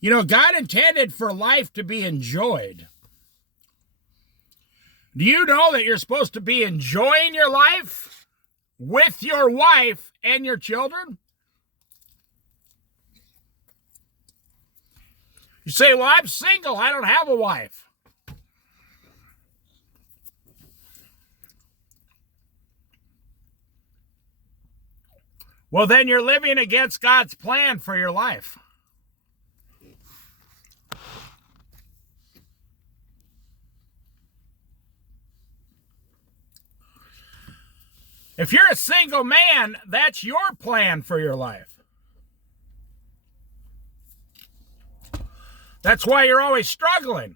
You know, God intended for life to be enjoyed. Do you know that you're supposed to be enjoying your life with your wife and your children? You say, well, I'm single. I don't have a wife. Well, then you're living against God's plan for your life. If you're a single man, that's your plan for your life. That's why you're always struggling.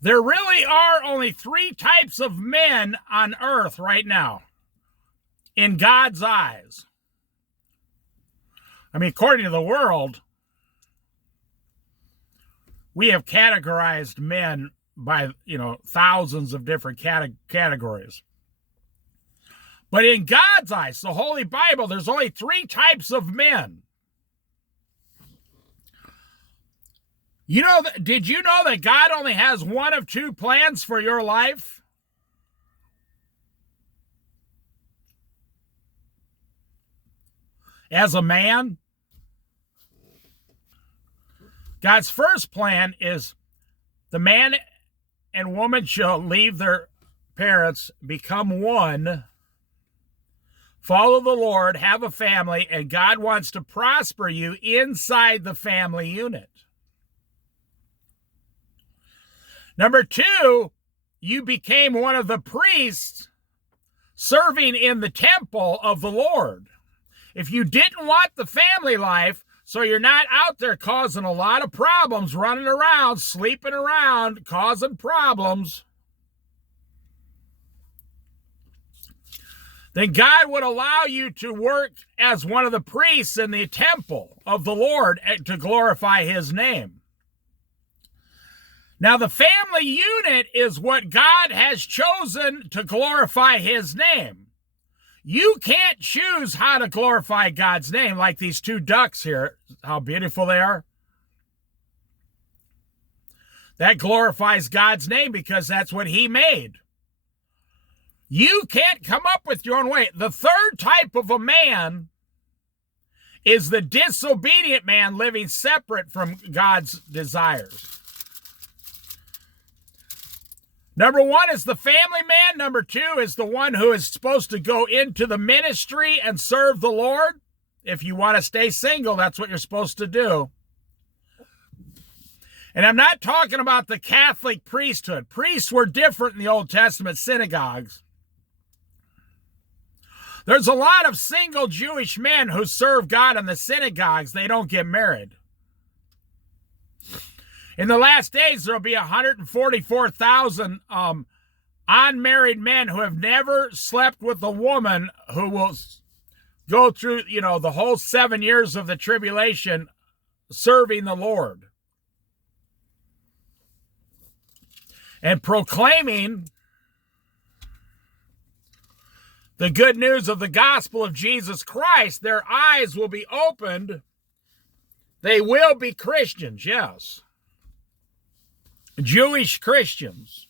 There really are only 3 types of men on earth right now, in God's eyes. I mean, according to the world, we have categorized men by, thousands of different categories. But in God's eyes, the Holy Bible, there's only 3 types of men. Did you know that God only has one of 2 plans for your life? As a man, God's first plan is the man and woman shall leave their parents, become one, follow the Lord, have a family, and God wants to prosper you inside the family unit. Number 2, you became one of the priests serving in the temple of the Lord. If you didn't want the family life, so you're not out there causing a lot of problems, running around, sleeping around, causing problems, then God would allow you to work as one of the priests in the temple of the Lord to glorify his name. Now, the family unit is what God has chosen to glorify his name. You can't choose how to glorify God's name, like these 2 ducks here. How beautiful they are. That glorifies God's name because that's what he made. You can't come up with your own way. The 3rd type of a man is the disobedient man living separate from God's desires. Number 1 is the family man. Number 2 is the one who is supposed to go into the ministry and serve the Lord. If you want to stay single, that's what you're supposed to do. And I'm not talking about the Catholic priesthood. Priests were different in the Old Testament synagogues. There's a lot of single Jewish men who serve God in the synagogues. They don't get married. In the last days, there will be 144,000 unmarried men who have never slept with a woman who will go through, the whole 7 years of the tribulation serving the Lord and proclaiming the good news of the gospel of Jesus Christ. Their eyes will be opened. They will be Christians, yes. Jewish Christians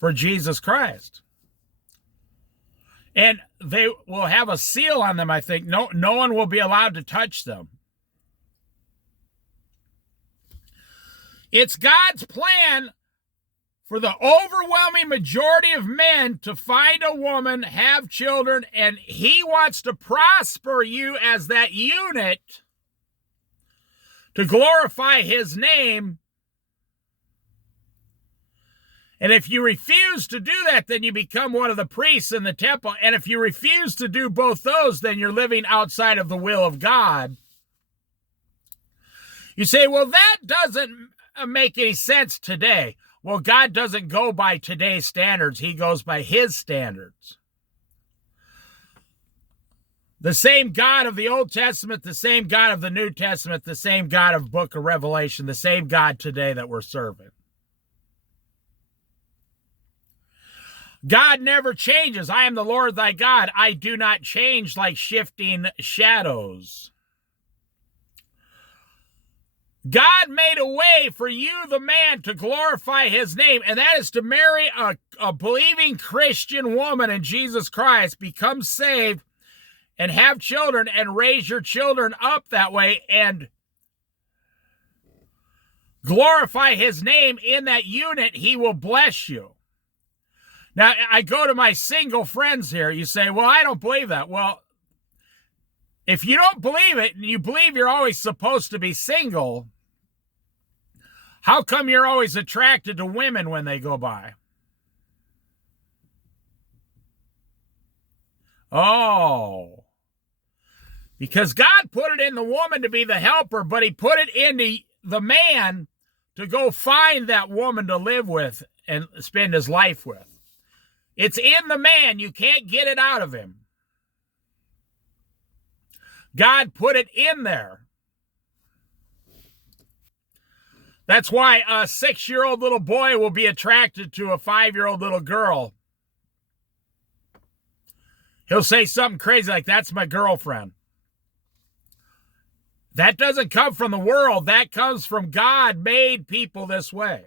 for Jesus Christ. And they will have a seal on them, I think. No one will be allowed to touch them. It's God's plan for the overwhelming majority of men to find a woman, have children, and he wants to prosper you as that unit to glorify his name. And if you refuse to do that, then you become one of the priests in the temple. And if you refuse to do both those, then you're living outside of the will of God. You say, well, that doesn't make any sense today. Well, God doesn't go by today's standards. He goes by his standards. The same God of the Old Testament, the same God of the New Testament, the same God of Book of Revelation, the same God today that we're serving. God never changes. I am the Lord thy God. I do not change like shifting shadows. God made a way for you, the man, to glorify his name, and that is to marry a believing Christian woman in Jesus Christ, become saved, and have children, and raise your children up that way, and glorify his name in that unit. He will bless you. Now, I go to my single friends here. You say, well, I don't believe that. Well, if you don't believe it, and you believe you're always supposed to be single, how come you're always attracted to women when they go by? Oh, because God put it in the woman to be the helper, but he put it in the man to go find that woman to live with and spend his life with. It's in the man. You can't get it out of him. God put it in there. That's why a 6-year-old little boy will be attracted to a 5-year-old little girl. He'll say something crazy like, that's my girlfriend. That doesn't come from the world. That comes from God made people this way.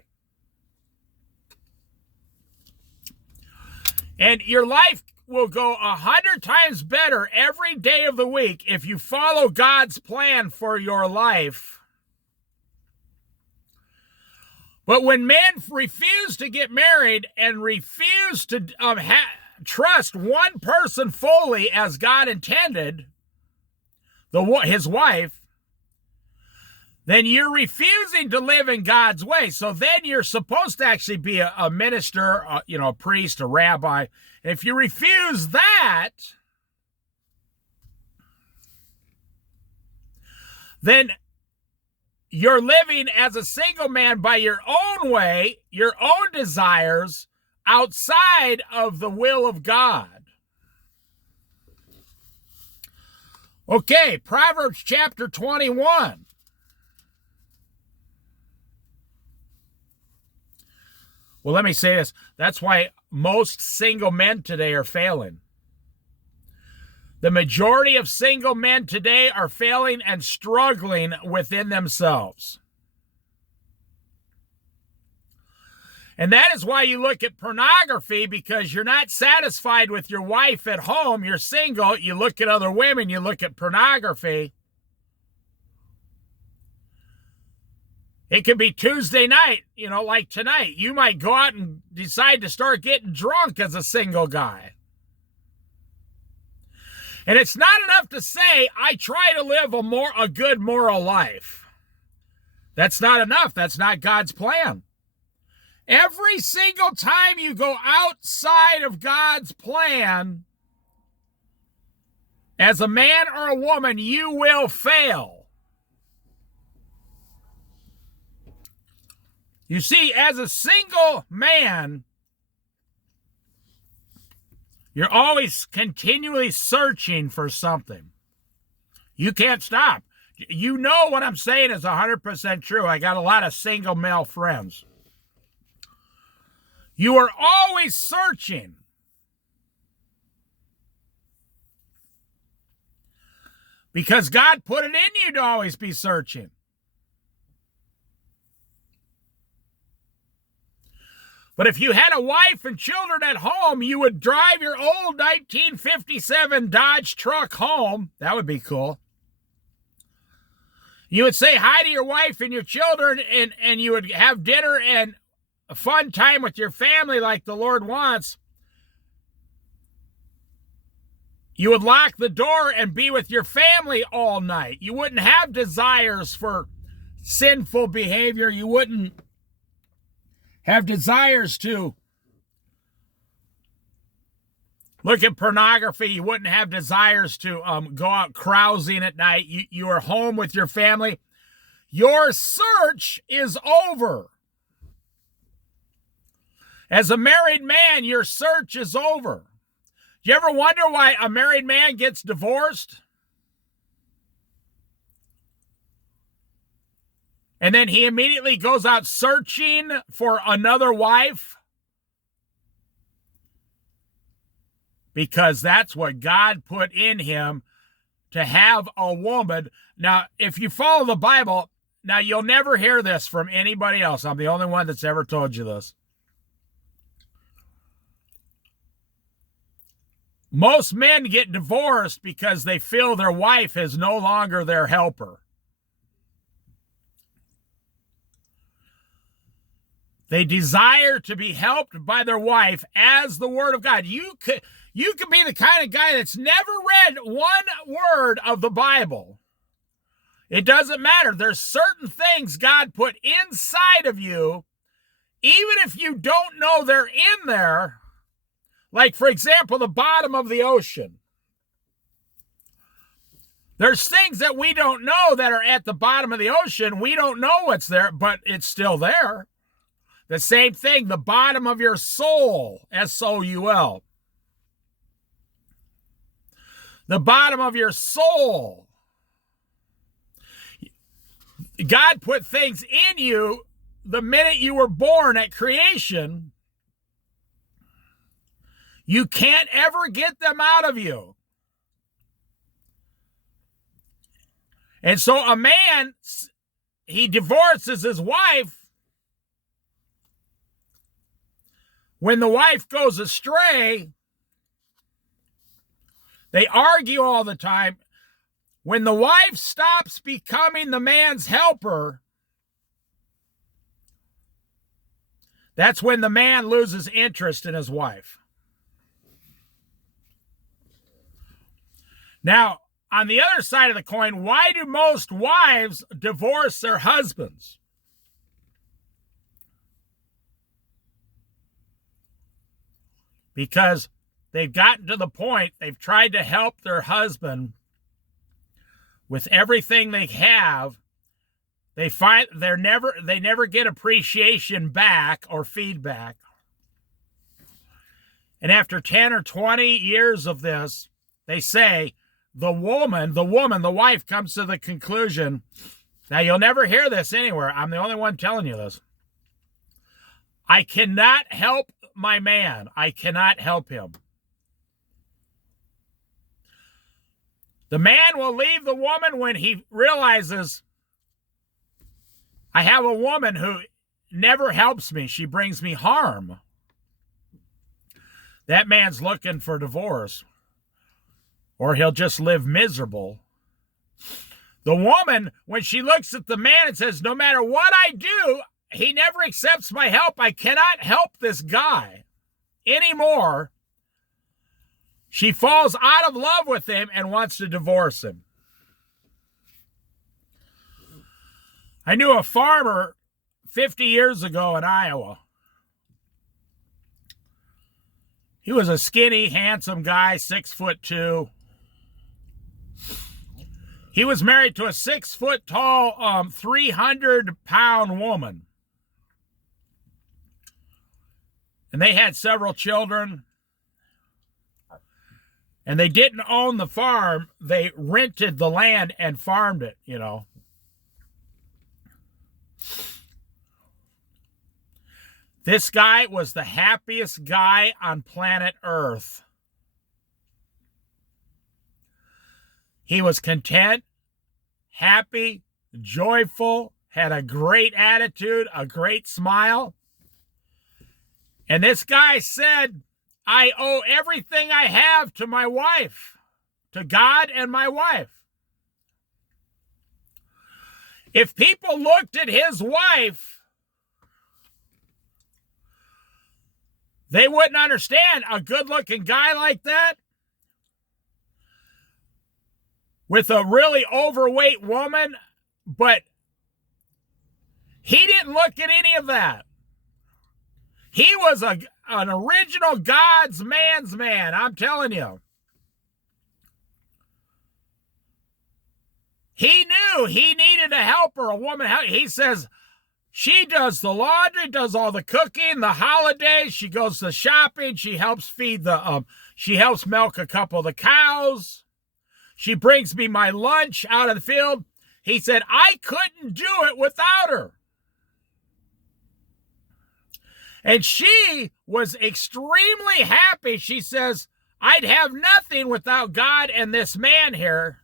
And your life will go 100 times better every day of the week if you follow God's plan for your life. But when men refuse to get married and refuse to trust one person fully as God intended, his wife, then you're refusing to live in God's way. So then you're supposed to actually be a minister, a priest, a rabbi. And if you refuse that, then you're living as a single man by your own way, your own desires, outside of the will of God. Okay, Proverbs chapter 21. Well, let me say this. That's why most single men today are failing. The majority of single men today are failing and struggling within themselves. And that is why you look at pornography, because you're not satisfied with your wife at home. You're single. You look at other women. You look at pornography. It can be Tuesday night, like tonight. You might go out and decide to start getting drunk as a single guy. And it's not enough to say, I try to live a good moral life. That's not enough. That's not God's plan. Every single time you go outside of God's plan, as a man or a woman, you will fail. You see, as a single man, you're always continually searching for something. You can't stop. You know what I'm saying is 100% true. I got a lot of single male friends. You are always searching. Because God put it in you to always be searching. But if you had a wife and children at home, you would drive your old 1957 Dodge truck home. That would be cool. You would say hi to your wife and your children, and you would have dinner and a fun time with your family like the Lord wants. You would lock the door and be with your family all night. You wouldn't have desires for sinful behavior. You wouldn't have desires to look at pornography. You wouldn't have desires to go out carousing at night. You are home with your family. Your search is over. As a married man, your search is over. Do you ever wonder why a married man gets divorced? And then he immediately goes out searching for another wife? because that's what God put in him, to have a woman. Now, if you follow the Bible, now you'll never hear this from anybody else. I'm the only one that's ever told you this. Most men get divorced because they feel their wife is no longer their helper. They desire to be helped by their wife as the Word of God. You could be the kind of guy that's never read one word of the Bible. It doesn't matter. There's certain things God put inside of you, even if you don't know they're in there. Like, for example, the bottom of the ocean. There's things that we don't know that are at the bottom of the ocean. We don't know what's there, but it's still there. The same thing, the bottom of your soul, S-O-U-L. The bottom of your soul. God put things in you the minute you were born at creation. You can't ever get them out of you. And so a man, he divorces his wife. When the wife goes astray, they argue all the time. When the wife stops becoming the man's helper, that's when the man loses interest in his wife. Now, on the other side of the coin, why do most wives divorce their husbands? Because they've gotten to the point, they've tried to help their husband with everything they have. They find they never get appreciation back or feedback. And after 10 or 20 years of this, they say the wife comes to the conclusion. Now, you'll never hear this anywhere. I'm the only one telling you this. I cannot help my man. I cannot help him. The man will leave the woman when he realizes, I have a woman who never helps me. She brings me harm. That man's looking for divorce, or he'll just live miserable. The woman, when she looks at the man and says, no matter what I do, he never accepts my help. I cannot help this guy anymore. She falls out of love with him and wants to divorce him. I knew a farmer 50 years ago in Iowa. He was a skinny, handsome guy, 6'2". He was married to a 6 foot tall, 300-pound woman. And they had several children. And they didn't own the farm. They rented the land and farmed it, you know. This guy was the happiest guy on planet Earth. He was content, happy, joyful, had a great attitude, a great smile. And this guy said, I owe everything I have to my wife, to God and my wife. If people looked at his wife, they wouldn't understand a good-looking guy like that with a really overweight woman, but he didn't look at any of that. He was an original God's man's man, I'm telling you. He knew he needed a helper, a woman. He says, she does the laundry, does all the cooking, the holidays. She goes to shopping. She helps feed she helps milk a couple of the cows. She brings me my lunch out of the field. He said, I couldn't do it without her. And she was extremely happy. She says, I'd have nothing without God and this man here.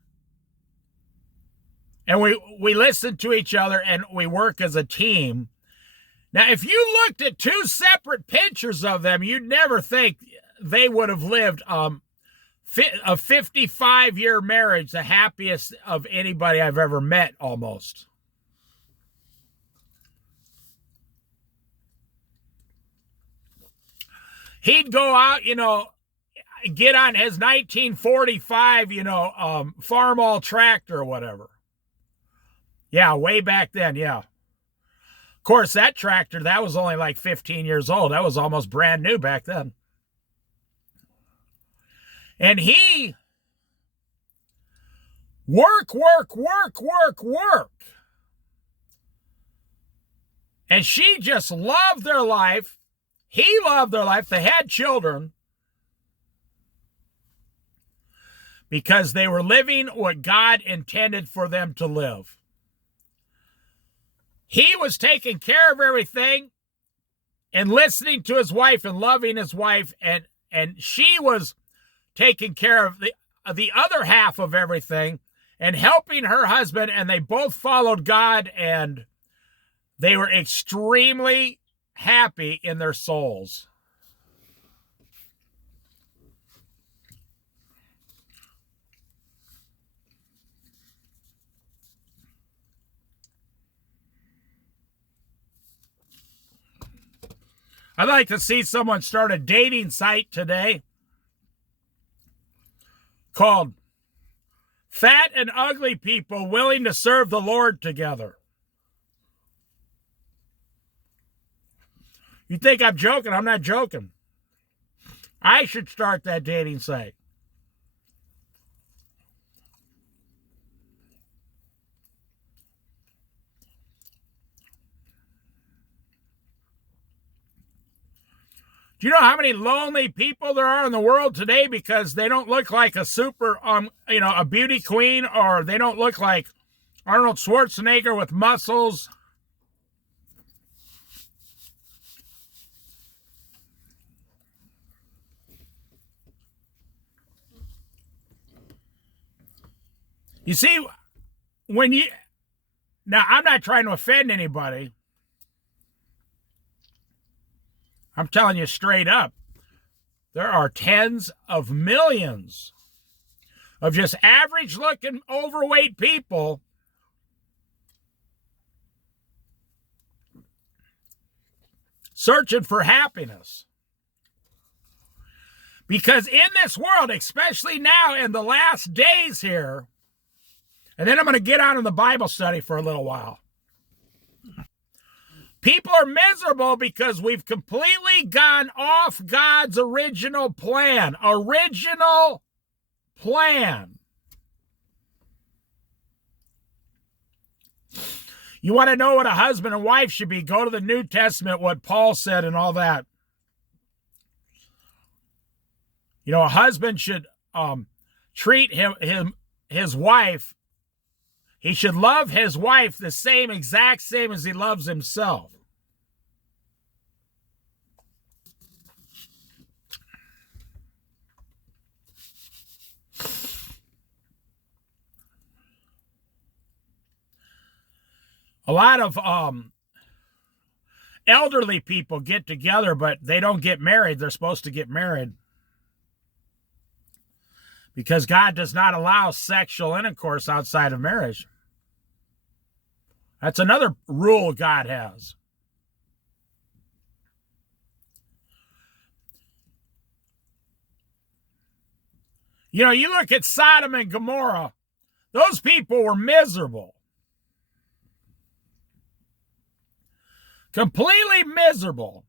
And we listen to each other and we work as a team. Now, if you looked at two separate pictures of them, you'd never think they would have lived a 55-year marriage, the happiest of anybody I've ever met, almost. He'd go out, get on his 1945, Farmall tractor or whatever. Yeah, way back then, yeah. Of course, that tractor, that was only like 15 years old. That was almost brand new back then. And he work. And she just loved their life. He loved their life. They had children because they were living what God intended for them to live. He was taking care of everything and listening to his wife and loving his wife, and she was taking care of the other half of everything and helping her husband, and they both followed God, and they were extremely happy in their souls. I'd like to see someone start a dating site today called Fat and Ugly People Willing to Serve the Lord Together. You think I'm joking? I'm not joking. I should start that dating site. Do you know how many lonely people there are in the world today because they don't look like a super, a beauty queen, or they don't look like Arnold Schwarzenegger with muscles? You see, now I'm not trying to offend anybody. I'm telling you straight up, there are tens of millions of just average-looking, overweight people searching for happiness. Because in this world, especially now in the last days here, and then I'm going to get on in the Bible study for a little while, people are miserable because we've completely gone off God's original plan. You want to know what a husband and wife should be? Go to the New Testament, what Paul said and all that. A husband should treat his wife. He should love his wife the exact same as he loves himself. A lot of elderly people get together, but they don't get married. They're supposed to get married because God does not allow sexual intercourse outside of marriage. That's another rule God has. You look at Sodom and Gomorrah, those people were miserable. Completely miserable.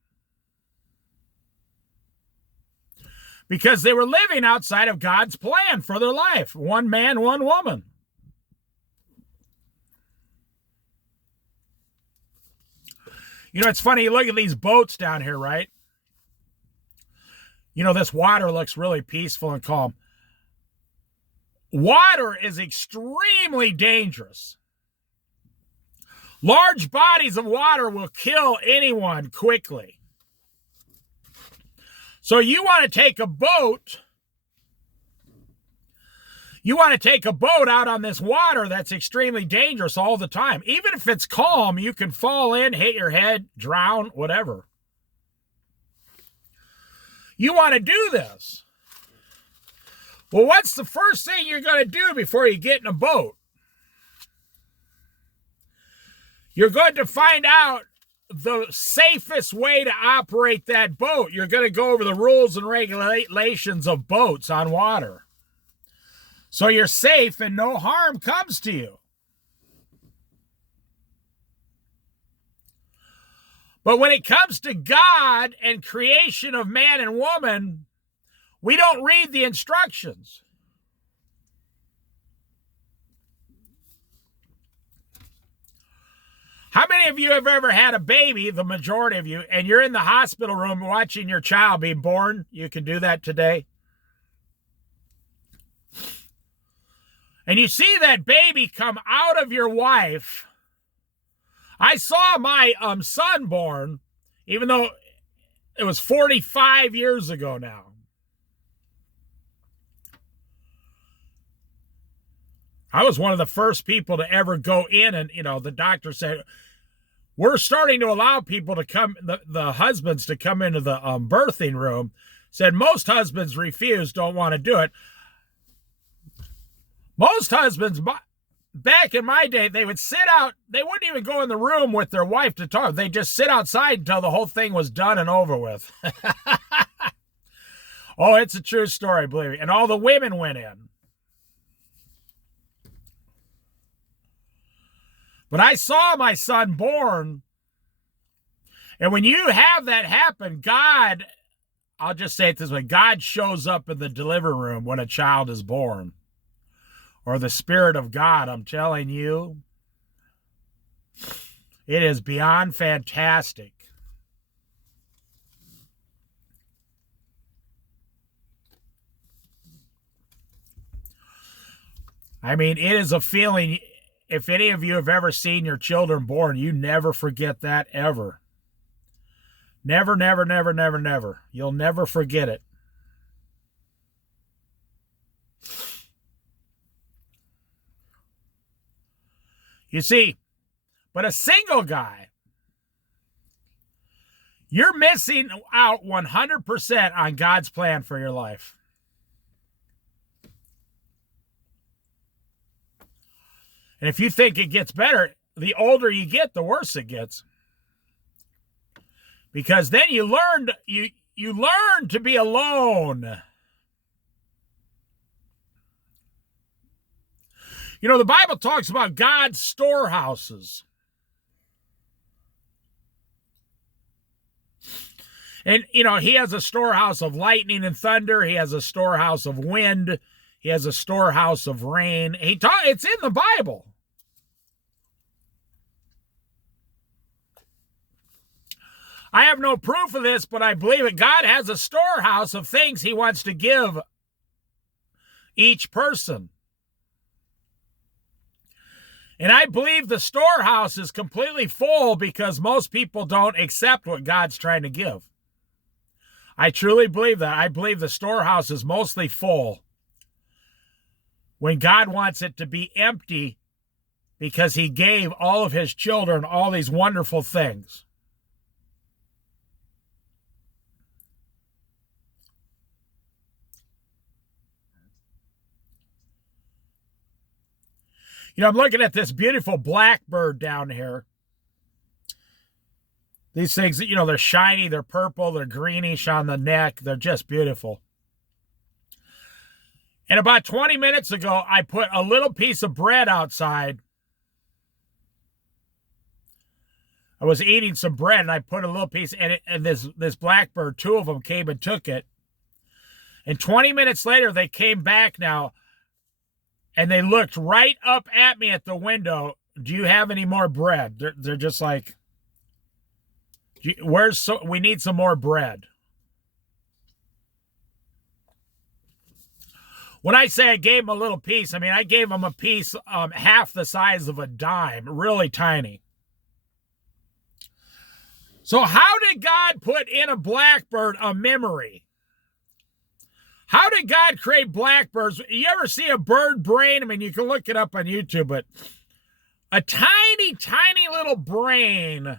Because they were living outside of God's plan for their life. One man, one woman. It's funny, you look at these boats down here, right? This water looks really peaceful and calm. Water is extremely dangerous. Large bodies of water will kill anyone quickly. So you want to take a boat You want to take a boat out on this water that's extremely dangerous all the time. Even if it's calm, you can fall in, hit your head, drown, whatever. You want to do this. Well, what's the first thing you're going to do before you get in a boat? You're going to find out the safest way to operate that boat. You're going to go over the rules and regulations of boats on water. So you're safe and no harm comes to you. But when it comes to God and creation of man and woman, we don't read the instructions. How many of you have ever had a baby, the majority of you, and you're in the hospital room watching your child be born? You can do that today. And you see that baby come out of your wife. I saw my son born, even though it was 45 years ago now. I was one of the first people to ever go in, and, the doctor said, we're starting to allow people to come, the husbands to come into the birthing room. Said most husbands refuse, don't want to do it. Most husbands, back in my day, they would sit out. They wouldn't even go in the room with their wife to talk. They'd just sit outside until the whole thing was done and over with. Oh, it's a true story, believe me. And all the women went in. But I saw my son born. And when you have that happen, God, I'll just say it this way, God shows up in the delivery room when a child is born. Or the Spirit of God, I'm telling you, it is beyond fantastic. I mean, it is a feeling, if any of you have ever seen your children born, you never forget that ever. Never, never, never, never, never. You'll never forget it. You see, but a single guy, you're missing out 100% on God's plan for your life. And if you think it gets better, the older you get, the worse it gets. Because then you learn to be alone. The Bible talks about God's storehouses. And, he has a storehouse of lightning and thunder. He has a storehouse of wind. He has a storehouse of rain. It's in the Bible. I have no proof of this, but I believe it. God has a storehouse of things he wants to give each person. And I believe the storehouse is completely full because most people don't accept what God's trying to give. I truly believe that. I believe the storehouse is mostly full when God wants it to be empty because he gave all of his children all these wonderful things. I'm looking at this beautiful blackbird down here. These things, they're shiny, they're purple, they're greenish on the neck. They're just beautiful. And about 20 minutes ago, I put a little piece of bread outside. I was eating some bread, and I put a little piece, and this blackbird, two of them came and took it. And 20 minutes later, they came back now. And they looked right up at me at the window. Do you have any more bread? They're just like, we need some more bread. When I say I gave them a little piece, I mean, I gave them a piece half the size of a dime, really tiny. So how did God put in a blackbird a memory? How did God create blackbirds? You ever see a bird brain? I mean, you can look it up on YouTube, but a tiny, tiny little brain,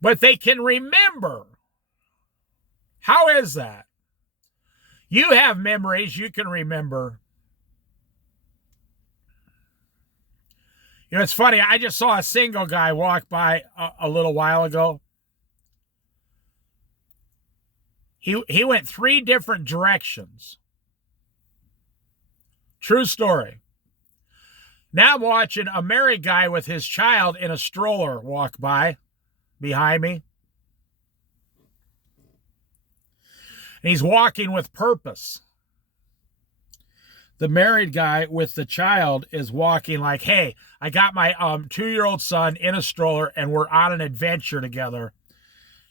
but they can remember. How is that? You have memories, you can remember. You know, it's funny, I just saw a single guy walk by a little while ago. He went 3 different directions. True story. Now I'm watching a married guy with his child in a stroller walk by behind me. And he's walking with purpose. The married guy with the child is walking like, hey, I got my 2-year-old son in a stroller and we're on an adventure together.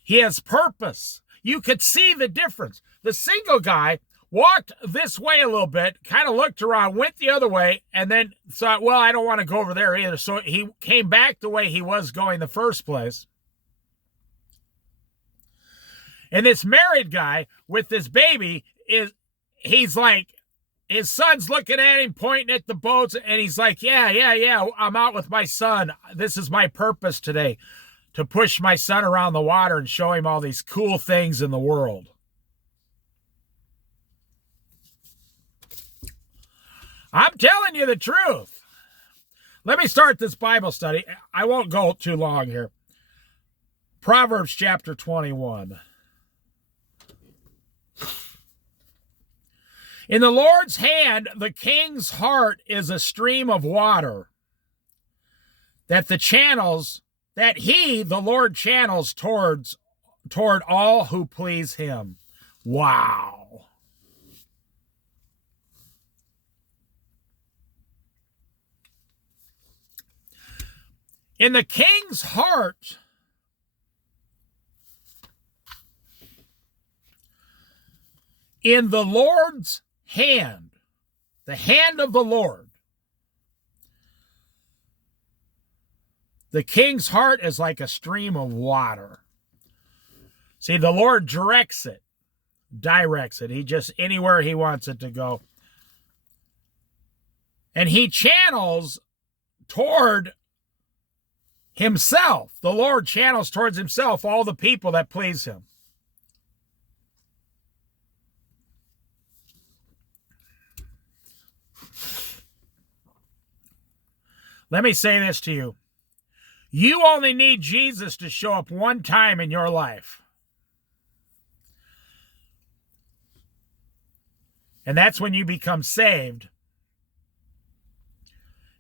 He has purpose. You could see the difference. The single guy walked this way a little bit, kind of looked around, went the other way, and then thought, well, I don't want to go over there either. So he came back the way he was going the first place. And this married guy with this baby, he's like, his son's looking at him, pointing at the boats, and he's like, yeah, I'm out with my son. This is my purpose today, to push my son around the water and show him all these cool things in the world. I'm telling you the truth. Let me start this Bible study. I won't go too long here. Proverbs chapter 21. In the Lord's hand, the king's heart is a stream of water, that he, the Lord, channels toward all who please him. Wow. In the king's heart, in the Lord's hand, the hand of the Lord, the king's heart is like a stream of water. See, the Lord directs it. He just, anywhere he wants it to go. And he channels toward himself. The Lord channels towards himself all the people that please him. Let me say this to you. You only need Jesus to show up one time in your life. And that's when you become saved.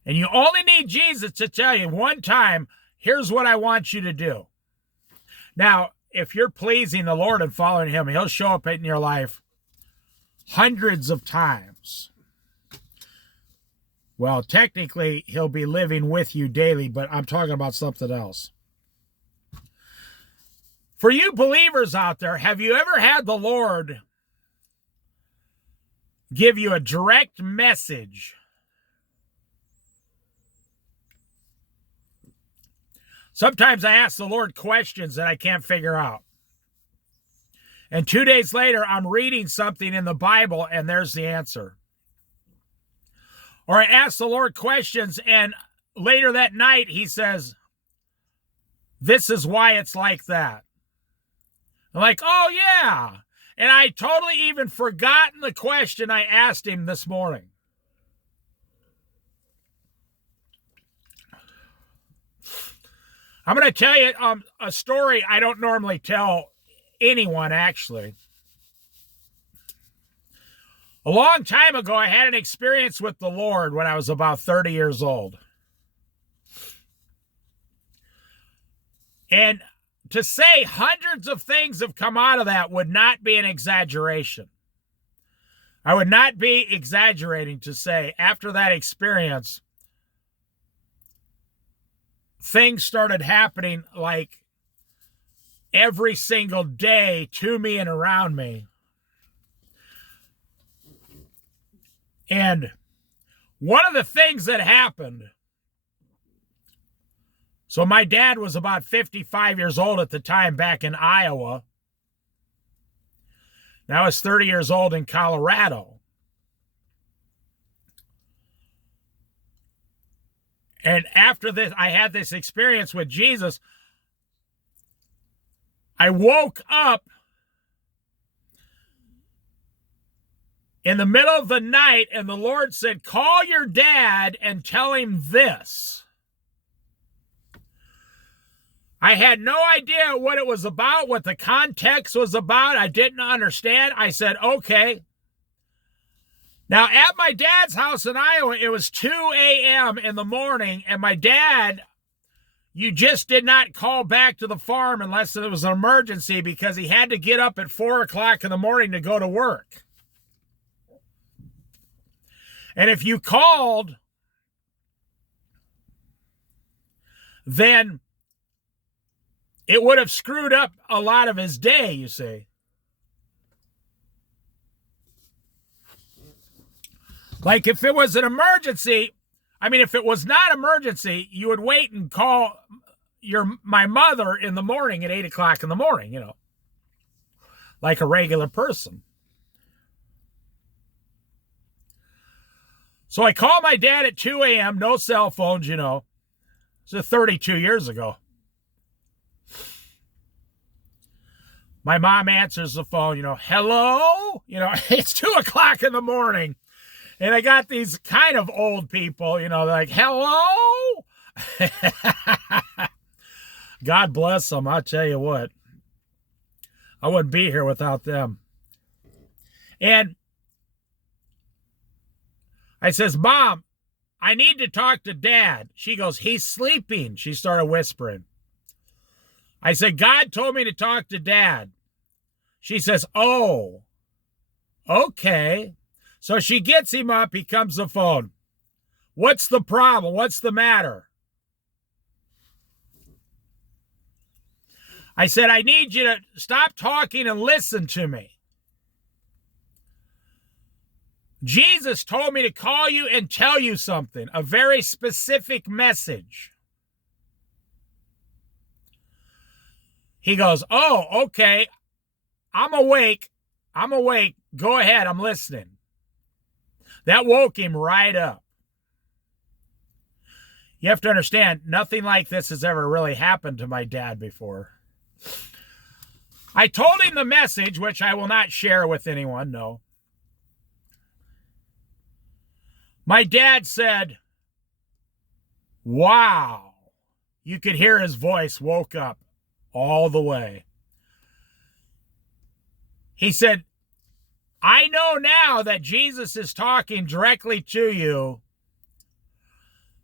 And you only need Jesus to tell you one time, here's what I want you to do. Now, if you're pleasing the Lord and following him, he'll show up in your life hundreds of times. Well, technically, he'll be living with you daily, but I'm talking about something else. For you believers out there, have you ever had the Lord give you a direct message? Sometimes I ask the Lord questions that I can't figure out. And 2 days later, I'm reading something in the Bible, and there's the answer. Or I ask the Lord questions, and later that night, he says, this is why it's like that. I'm like, oh, yeah. And I totally even forgotten the question I asked him this morning. I'm going to tell you a story I don't normally tell anyone, actually. A long time ago, I had an experience with the Lord when I was about 30 years old. And to say hundreds of things have come out of that would not be an exaggeration. I would not be exaggerating to say after that experience, things started happening like every single day to me and around me. And one of the things that happened, so my dad was about 55 years old at the time back in Iowa. Now I was 30 years old in Colorado. And after this, I had this experience with Jesus. I woke up in the middle of the night, and the Lord said, call your dad and tell him this. I had no idea what it was about, what the context was about. I didn't understand. I said, okay. Now, at my dad's house in Iowa, it was 2 a.m. in the morning, and my dad, you just did not call back to the farm unless it was an emergency, because he had to get up at 4 o'clock in the morning to go to work. And if you called, then it would have screwed up a lot of his day, you see. Like if it was an emergency, if it was not emergency, you would wait and call my mother in the morning at 8 o'clock in the morning, like a regular person. So I called my dad at 2 a.m., no cell phones, It's 32 years ago. My mom answers the phone, hello? It's 2 o'clock in the morning. And I got these kind of old people, they're like, hello? God bless them. I'll tell you what. I wouldn't be here without them. And I says, Mom, I need to talk to Dad. She goes, he's sleeping. She started whispering. I said, God told me to talk to Dad. She says, oh, okay. So she gets him up. He comes to the phone. What's the problem? What's the matter? I said, I need you to stop talking and listen to me. Jesus told me to call you and tell you something, a very specific message. He goes, oh, okay. I'm awake. Go ahead. I'm listening. That woke him right up. You have to understand, nothing like this has ever really happened to my dad before. I told him the message, which I will not share with anyone, no. My dad said, wow. You could hear his voice woke up all the way. He said, I know now that Jesus is talking directly to you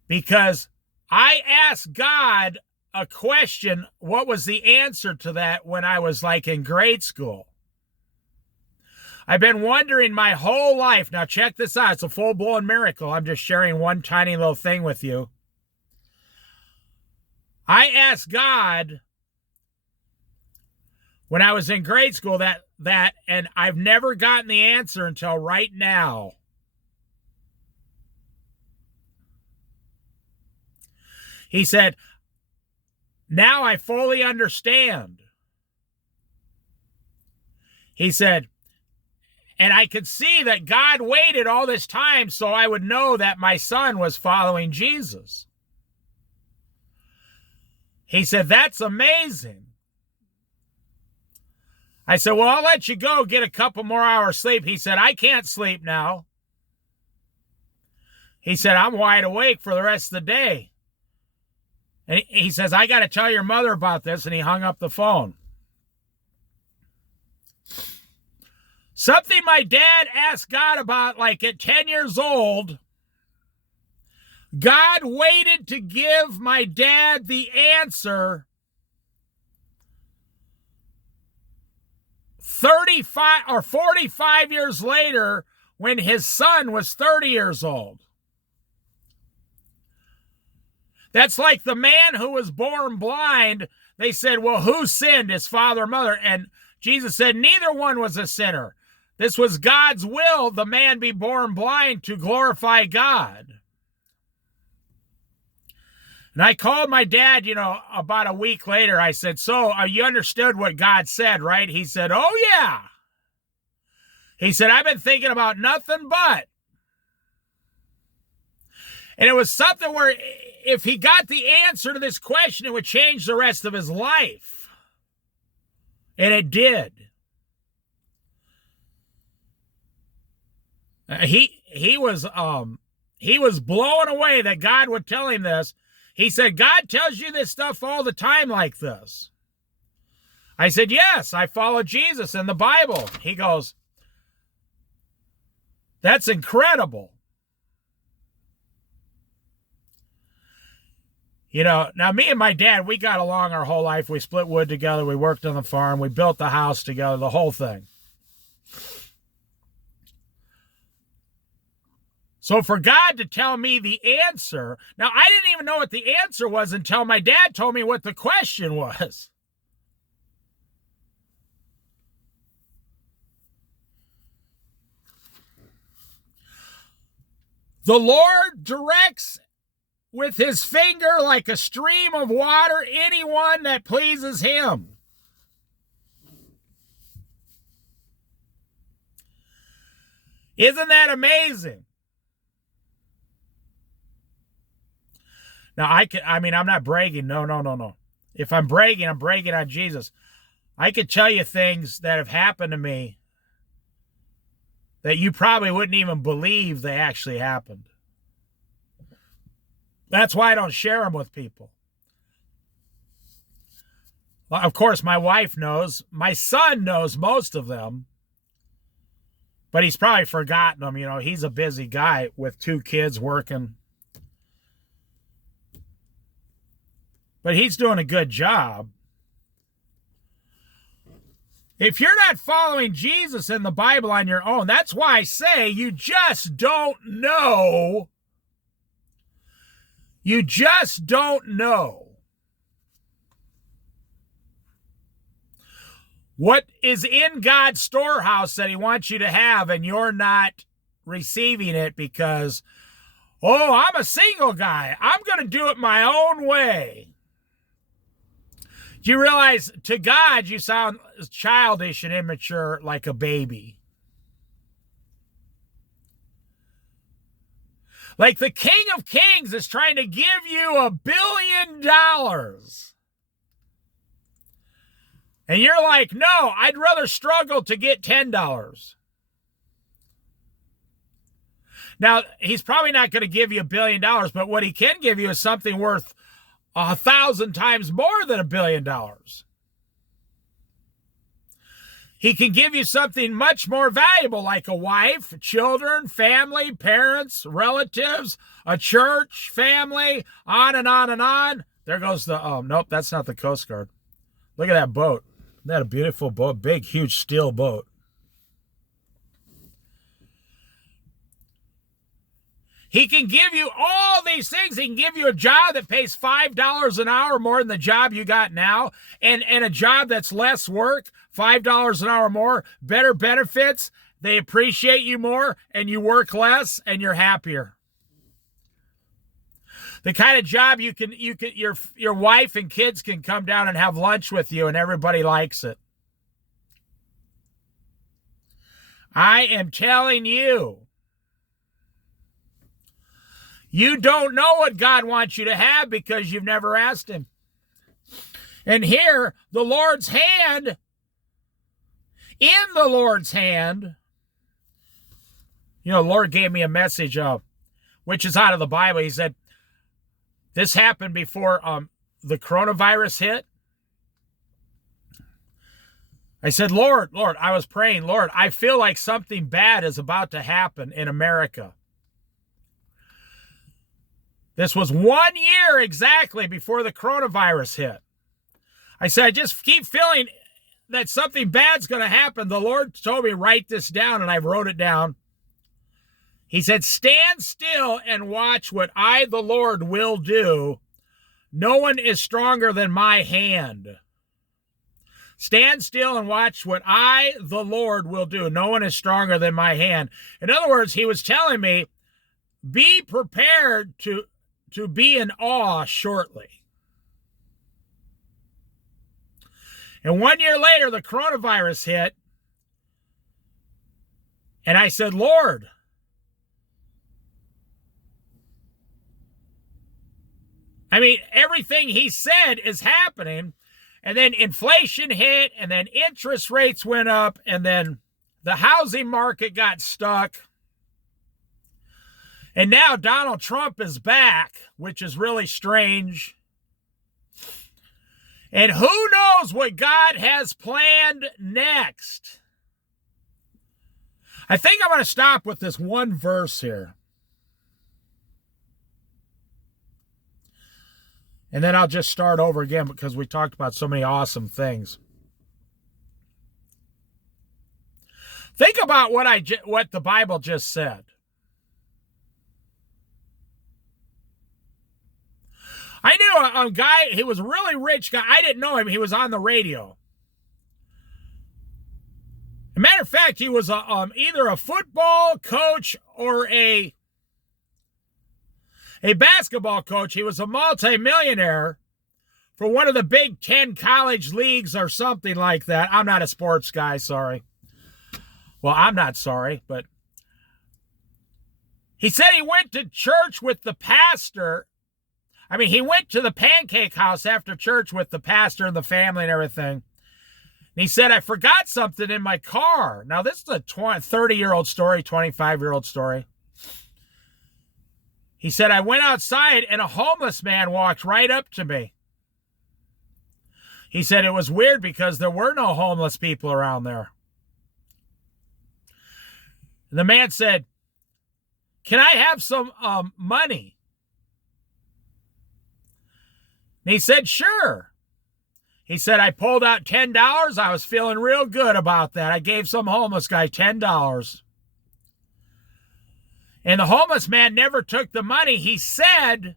because I asked God a question. What was the answer to that when I was like in grade school? I've been wondering my whole life. Now check this out. It's a full-blown miracle. I'm just sharing one tiny little thing with you. I asked God when I was in grade school that, and I've never gotten the answer until right now. He said, now I fully understand. He said, and I could see that God waited all this time so I would know that my son was following Jesus. He said, that's amazing. I said, well, I'll let you go get a couple more hours sleep. He said, I can't sleep now. He said, I'm wide awake for the rest of the day. And he says, I got to tell your mother about this. And he hung up the phone. Something my dad asked God about, like at 10 years old, God waited to give my dad the answer 35 or 45 years later when his son was 30 years old. That's like the man who was born blind. They said, well, who sinned, his father or mother? And Jesus said, neither one was a sinner. This was God's will, the man be born blind to glorify God. And I called my dad, about a week later. I said, so you understood what God said, right? He said, oh, yeah. He said, I've been thinking about nothing but. And it was something where if he got the answer to this question, it would change the rest of his life. And it did. He was blown away that God would tell him this. He said, God tells you this stuff all the time like this. I said, yes, I follow Jesus in the Bible. He goes, that's incredible. You know, now me and my dad, we got along our whole life. We split wood together. We worked on the farm. We built the house together, the whole thing. So for God to tell me the answer, now I didn't even know what the answer was until my dad told me what the question was. The Lord directs with his finger like a stream of water anyone that pleases him. Isn't that amazing? Now, I'm not bragging. No. If I'm bragging on Jesus. I could tell you things that have happened to me that you probably wouldn't even believe they actually happened. That's why I don't share them with people. Well, of course, my wife knows. My son knows most of them. But he's probably forgotten them. You know, he's a busy guy with 2 kids working. But he's doing a good job. If you're not following Jesus in the Bible on your own, that's why I say you just don't know. You just don't know what is in God's storehouse that he wants you to have, and you're not receiving it because, oh, I'm a single guy. I'm going to do it my own way. Do you realize to God you sound childish and immature like a baby? Like the King of Kings is trying to give you $1 billion. And you're like, no, I'd rather struggle to get $10. Now, he's probably not going to give you $1 billion, but what he can give you is something worth 1,000 times more than $1 billion. He can give you something much more valuable, like a wife, children, family, parents, relatives, a church, family, on and on and on. There goes the, oh, nope, that's not the Coast Guard. Look at that boat. Isn't that a beautiful boat? Big, huge steel boat. He can give you all these things. He can give you a job that pays $5 an hour more than the job you got now, and a job that's less work, $5 an hour more, better benefits. They appreciate you more, and you work less, and you're happier. The kind of job your wife and kids can come down and have lunch with you, and everybody likes it. I am telling you. You don't know what God wants you to have because you've never asked him. And here, the Lord's hand, in the Lord's hand, you know, the Lord gave me a message, which is out of the Bible. He said, this happened before the coronavirus hit. I said, Lord, I was praying, Lord, I feel like something bad is about to happen in America. This was 1 year exactly before the coronavirus hit. I said, I just keep feeling that something bad's going to happen. The Lord told me, write this down, and I wrote it down. He said, stand still and watch what I, the Lord, will do. No one is stronger than my hand. Stand still and watch what I, the Lord, will do. No one is stronger than my hand. In other words, he was telling me, be prepared to be in awe shortly. And 1 year later, the coronavirus hit. And I said, Lord, I mean, everything he said is happening. And then inflation hit, and then interest rates went up, and then the housing market got stuck. And now Donald Trump is back, which is really strange. And who knows what God has planned next? I think I'm going to stop with this one verse here. And then I'll just start over again because we talked about so many awesome things. Think about what the Bible just said. I knew a guy, he was a really rich guy. I didn't know him. He was on the radio. As a matter of fact, he was either a football coach or a basketball coach. He was a multimillionaire for one of the Big Ten college leagues or something like that. I'm not a sports guy, sorry. Well, I'm not sorry, but he said he went to church with the pastor. I mean, he went to the pancake house after church with the pastor and the family and everything. And he said, I forgot something in my car. Now, this is a 30-year-old story, 25-year-old story. He said, I went outside and a homeless man walked right up to me. He said it was weird because there were no homeless people around there. And the man said, can I have some money? And he said, sure. He said, I pulled out $10. I was feeling real good about that. I gave some homeless guy $10. And the homeless man never took the money. He said,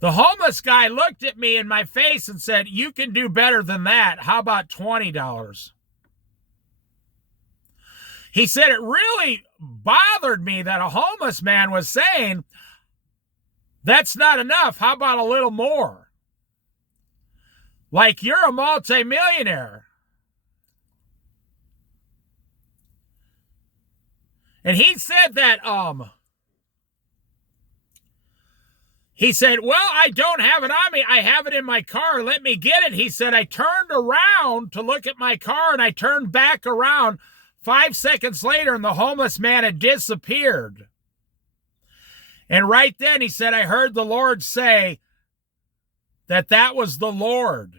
the homeless guy looked at me in my face and said, you can do better than that. How about $20? He said it really bothered me that a homeless man was saying, that's not enough. How about a little more? Like you're a multimillionaire. And he said that, he said, well, I don't have it on me. I have it in my car. Let me get it. He said, I turned around to look at my car and I turned back around 5 seconds later and the homeless man had disappeared. And right then he said, I heard the Lord say that was the Lord.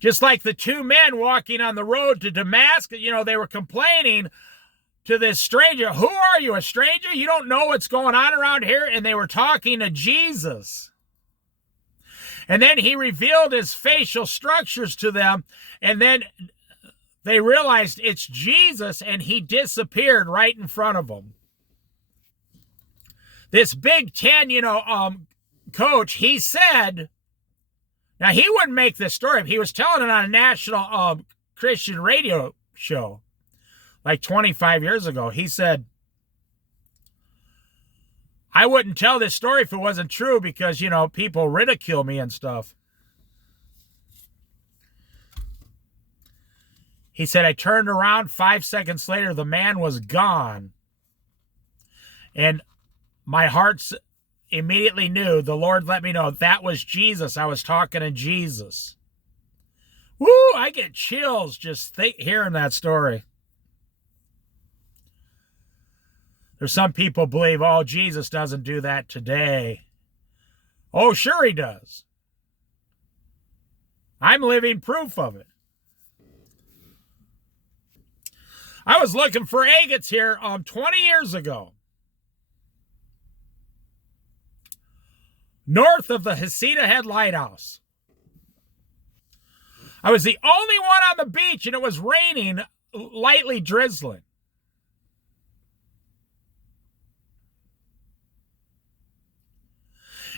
Just like the two men walking on the road to Damascus, they were complaining to this stranger. Who are you, a stranger? You don't know what's going on around here? And they were talking to Jesus. And then he revealed his facial structures to them. And then they realized it's Jesus, and he disappeared right in front of them. This Big Ten, coach, he said, now he wouldn't make this story. He was telling it on a national Christian radio show like 25 years ago. He said, I wouldn't tell this story if it wasn't true because, people ridicule me and stuff. He said, I turned around 5 seconds later, the man was gone. And my heart immediately knew, the Lord let me know that was Jesus. I was talking to Jesus. Woo, I get chills just hearing that story. There's some people believe, oh, Jesus doesn't do that today. Oh, sure he does. I'm living proof of it. I was looking for agates here 20 years ago. North of the Heceta Head Lighthouse. I was the only one on the beach, and it was raining, lightly drizzling.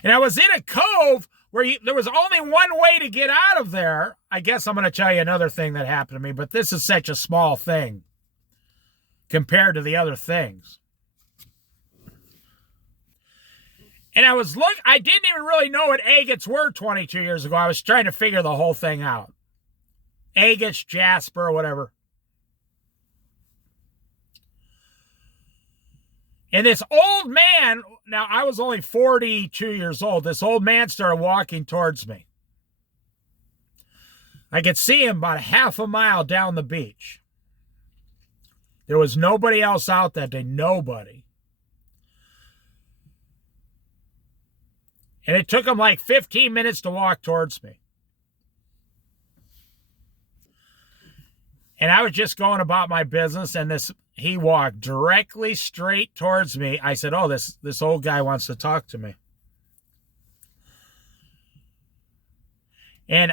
And I was in a cove where there was only one way to get out of there. I guess I'm going to tell you another thing that happened to me, but this is such a small thing compared to the other things. And I didn't even really know what agates were 22 years ago. I was trying to figure the whole thing out. Agates, jasper, whatever. And this old man, now I was only 42 years old, this old man started walking towards me. I could see him about a half a mile down the beach. There was nobody else out that day, nobody. And it took him like 15 minutes to walk towards me. And I was just going about my business, and he walked directly straight towards me. I said, oh, this old guy wants to talk to me. And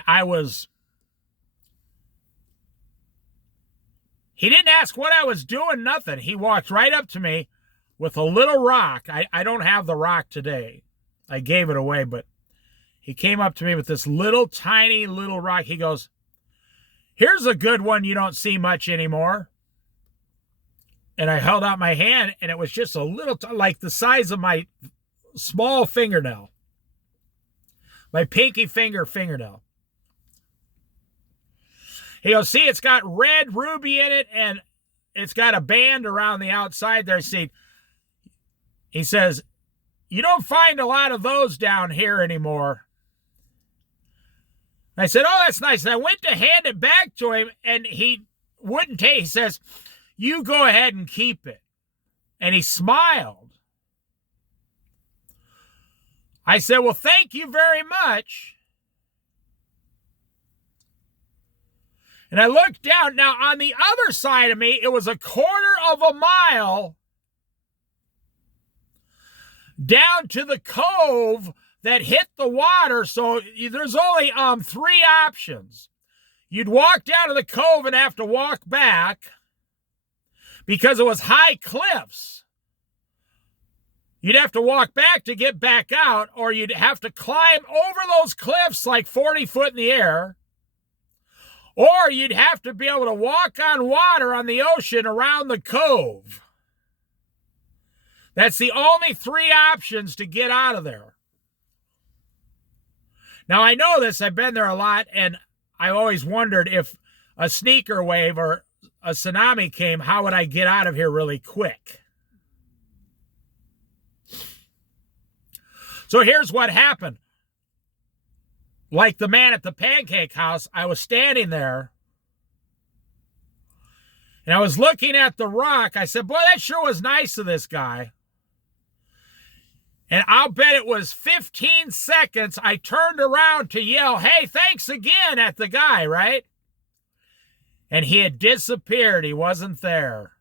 he didn't ask what I was doing, nothing. He walked right up to me with a little rock. I don't have the rock today. I gave it away, but he came up to me with this little tiny little rock. He goes, here's a good one you don't see much anymore. And I held out my hand, and it was just a little, like the size of my small fingernail. My pinky fingernail. He goes, see, it's got red ruby in it, and it's got a band around the outside there. See, he says, you don't find a lot of those down here anymore. I said, oh, that's nice. And I went to hand it back to him, and he wouldn't take it. He says, you go ahead and keep it. And he smiled. I said, well, thank you very much. And I looked down. Now, on the other side of me, it was a quarter of a mile down to the cove that hit the water. So there's only 3 options. You'd walk down to the cove and have to walk back because it was high cliffs. You'd have to walk back to get back out, or you'd have to climb over those cliffs like 40 foot in the air, or you'd have to be able to walk on water on the ocean around the cove. That's the only 3 options to get out of there. Now, I know this. I've been there a lot, and I always wondered if a sneaker wave or a tsunami came, how would I get out of here really quick? So here's what happened. Like the man at the pancake house, I was standing there, and I was looking at the rock. I said, boy, that sure was nice of this guy. And I'll bet it was 15 seconds. I turned around to yell, hey, thanks again at the guy, right? And he had disappeared. He wasn't there.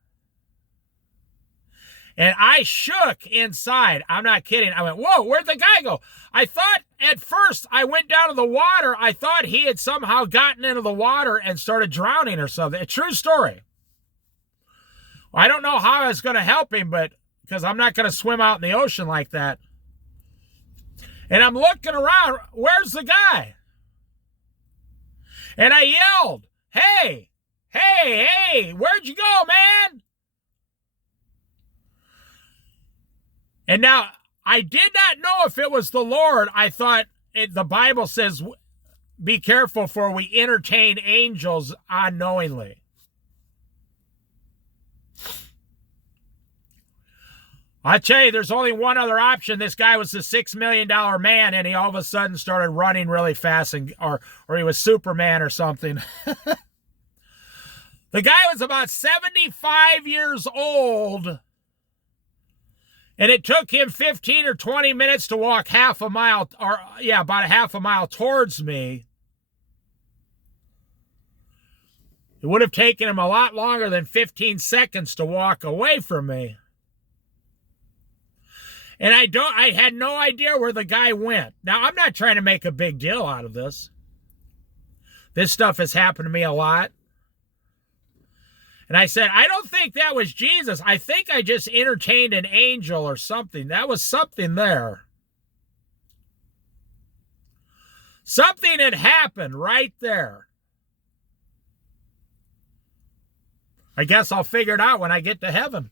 And I shook inside. I'm not kidding. I went, whoa, where'd the guy go? I thought at first I went down to the water. I thought he had somehow gotten into the water and started drowning or something. A true story. I don't know how I was going to help him, but because I'm not going to swim out in the ocean like that. And I'm looking around, where's the guy? And I yelled, hey, where'd you go, man? And now, I did not know if it was the Lord. I thought the Bible says, be careful for we entertain angels unknowingly. I tell you, there's only one other option. This guy was a $6 million man, and he all of a sudden started running really fast, or he was Superman or something. The guy was about 75 years old, and it took him 15 or 20 minutes to walk half a mile, about a half a mile towards me. It would have taken him a lot longer than 15 seconds to walk away from me. And I had no idea where the guy went. Now, I'm not trying to make a big deal out of this. This stuff has happened to me a lot. And I said, I don't think that was Jesus. I think I just entertained an angel or something. That was something there. Something had happened right there. I guess I'll figure it out when I get to heaven.